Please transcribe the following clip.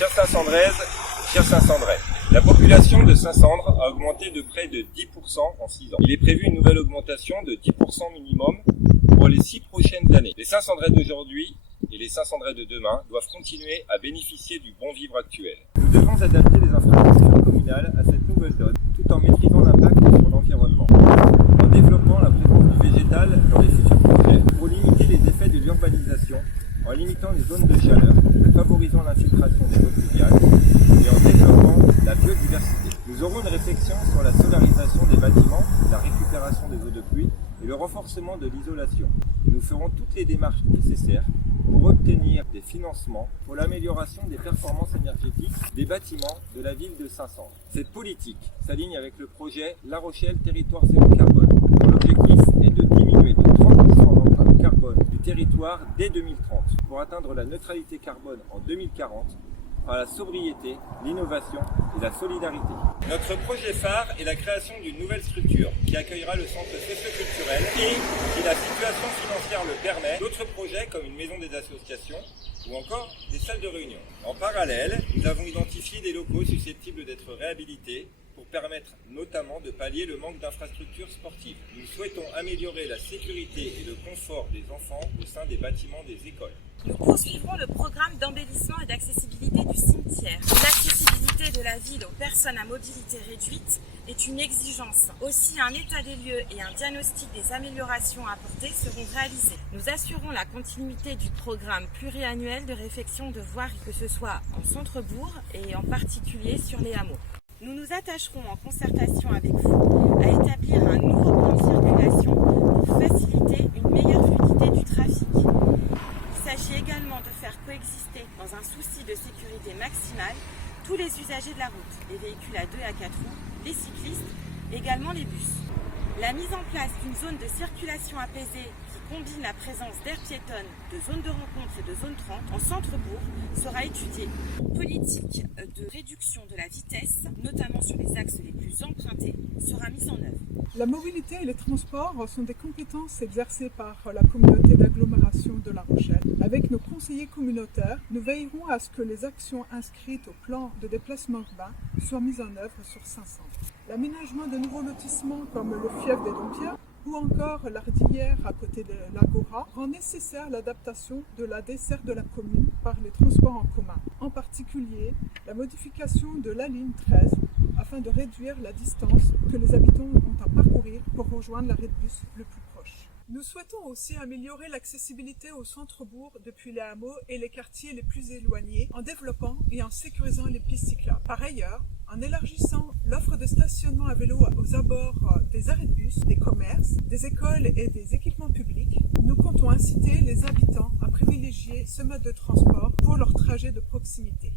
Chère Saint-Sandraises, chers Saint-Sandrais, la population de Saint-Sandre a augmenté de près de 10% en 6 ans. Il est prévu une nouvelle augmentation de 10% minimum pour les 6 prochaines années. Les Saint-Sandrais d'aujourd'hui et les Saint-Sandrais de demain doivent continuer à bénéficier du bon vivre actuel. Nous devons adapter les infrastructures communales à cette nouvelle donne, tout en maîtrisant l'impact sur l'environnement, en développant la présence du végétal dans les futurs projets, pour limiter les effets de l'urbanisation, en limitant les zones de chaleur, en favorisant l'infiltration des eaux pluviales et en développant la biodiversité. Nous aurons une réflexion sur la solarisation des bâtiments, la récupération des eaux de pluie et le renforcement de l'isolation. Et nous ferons toutes les démarches nécessaires pour obtenir des financements pour l'amélioration des performances énergétiques des bâtiments de la ville de Saint-Sandre. Cette politique s'aligne avec le projet La Rochelle Territoire Zéro Carbone, dont l'objectif est de diminuer de 30% l'empreinte carbone du territoire dès 2030 pour atteindre la neutralité carbone en 2040 par la sobriété, l'innovation et la solidarité. Notre projet phare est la création d'une nouvelle structure qui accueillera le centre socio-culturel et, si la situation financière le permet, d'autres projets comme une maison des associations ou encore des salles de réunion. En parallèle, nous avons identifié des locaux susceptibles d'être réhabilités pour permettre notamment de pallier le manque d'infrastructures sportives. Nous souhaitons améliorer la sécurité et le confort des enfants au sein des bâtiments des écoles. Nous poursuivrons le programme d'embellissement et d'accessibilité du cimetière. L'accessibilité de la ville aux personnes à mobilité réduite est une exigence. Aussi, un état des lieux et un diagnostic des améliorations apportées seront réalisés. Nous assurons la continuité du programme pluriannuel de réfection de voirie, que ce soit en centre-bourg et en particulier sur les hameaux. Nous nous attacherons en concertation avec vous à établir un nouveau plan de circulation pour faciliter une meilleure fluidité du trafic. Il s'agit également de faire coexister, dans un souci de sécurité maximale, tous les usagers de la route, les véhicules à 2 et à 4 roues, les cyclistes, également les bus. La mise en place d'une zone de circulation apaisée qui combine la présence d'aires piétonnes, de zones de rencontre et de zones 30 en centre-bourg sera étudiée. Une politique de réduction de la vitesse, notamment sur les axes les plus empruntés, sera mise en œuvre. La mobilité et les transports sont des compétences exercées par la communauté d'agglomération de La Rochelle. Avec nos conseillers communautaires, nous veillerons à ce que les actions inscrites au plan de déplacement urbain soient mises en œuvre sur Saint-Sandre. L'aménagement de nouveaux lotissements comme le fief des Dompierres ou encore l'Ardillière à côté de l'Agora rend nécessaire l'adaptation de la desserte de la commune par les transports en commun. En particulier, la modification de la ligne 13 afin de réduire la distance que les habitants ont à parcourir pour rejoindre l'arrêt de bus le plus proche. Nous souhaitons aussi améliorer l'accessibilité au centre-bourg depuis les hameaux et les quartiers les plus éloignés en développant et en sécurisant les pistes cyclables. Par ailleurs, en élargissant l'offre de stationnement à vélo aux abords des arrêts de bus, des commerces, des écoles et des équipements publics, nous comptons inciter les habitants à privilégier ce mode de transport pour leur trajet de proximité.